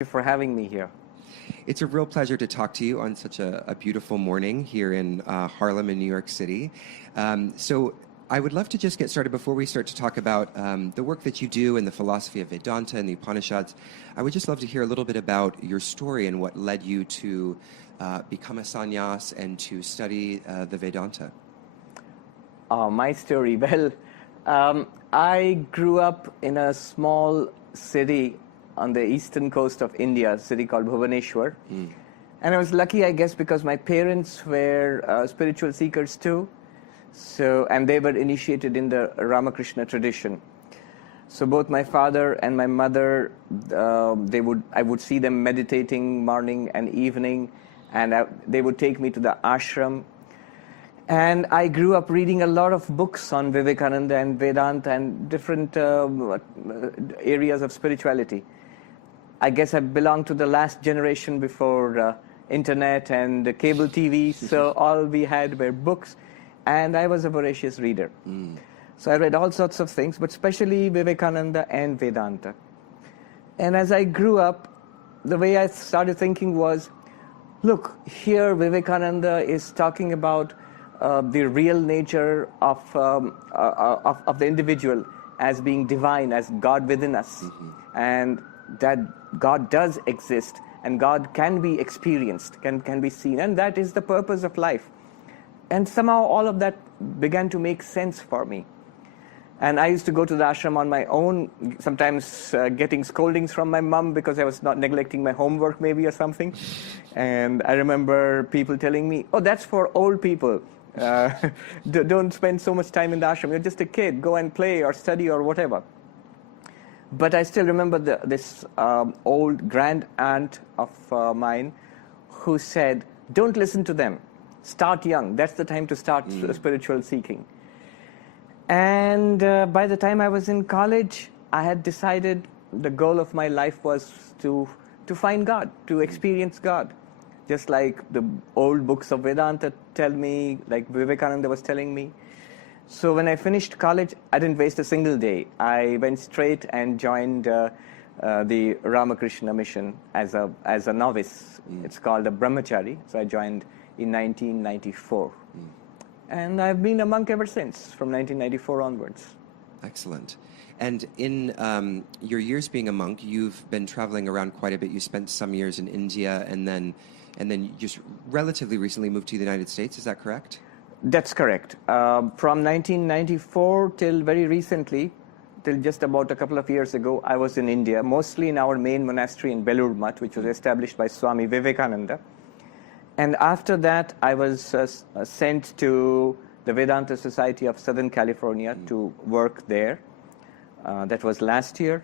you for having me here. It's a real pleasure to talk to you on such a beautiful morning here in Harlem in New York City. So I would love to just get started before we start to talk about the work that you do and the philosophy of Vedanta and the Upanishads. I would just love to hear a little bit about your story and what led you to become a sannyas and to study the Vedanta. My story. Well, I grew up in a small city on the eastern coast of India, a city called Bhubaneswar. And I was lucky, I guess, because my parents were spiritual seekers too. And they were initiated in the Ramakrishna tradition. So both my father and my mother, I would see them meditating morning and evening, and they would take me to the ashram. And I grew up reading a lot of books on Vivekananda and Vedanta and different areas of spirituality. I guess I belong to the last generation before internet and cable TV, so all we had were books, and I was a voracious reader. So I read all sorts of things, but especially Vivekananda and Vedanta. And as I grew up, the way I started thinking was, look, here Vivekananda is talking about the real nature of the individual as being divine, as God within us, and that God does exist, and God can be experienced, can be seen, and that is the purpose of life. And somehow all of that began to make sense for me. And I used to go to the ashram on my own, sometimes getting scoldings from my mom because I was not neglecting my homework maybe or something. And I remember people telling me, oh, that's for old people. Don't spend so much time in the ashram. You're just a kid. Go and play or study or whatever. But I still remember this old grand aunt of mine who said, don't listen to them. Start young. That's the time to start spiritual seeking. And by the time I was in college, I had decided the goal of my life was to find God, to experience God. Just like the old books of Vedanta tell me, like Vivekananda was telling me. So when I finished college, I didn't waste a single day. I went straight and joined the Ramakrishna mission as a novice. It's called a brahmachari. So I joined in 1994. And I've been a monk ever since, from 1994 onwards. Excellent. And in your years being a monk, you've been traveling around quite a bit. You spent some years in India, and then you just relatively recently moved to the United States. Is that correct? That's correct. From 1994 till very recently, till just about a couple of years ago, I was in India, mostly in our main monastery in Belur Math, which was established by Swami Vivekananda. And after that, I was sent to the Vedanta Society of Southern California to work there. That was last year.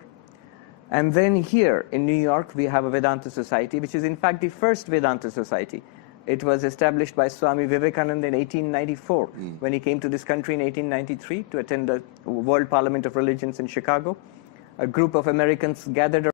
And then here in New York, we have a Vedanta Society, which is in fact the first Vedanta Society. It was established by Swami Vivekananda in 1894, when he came to this country in 1893 to attend the World Parliament of Religions in Chicago. A group of Americans gathered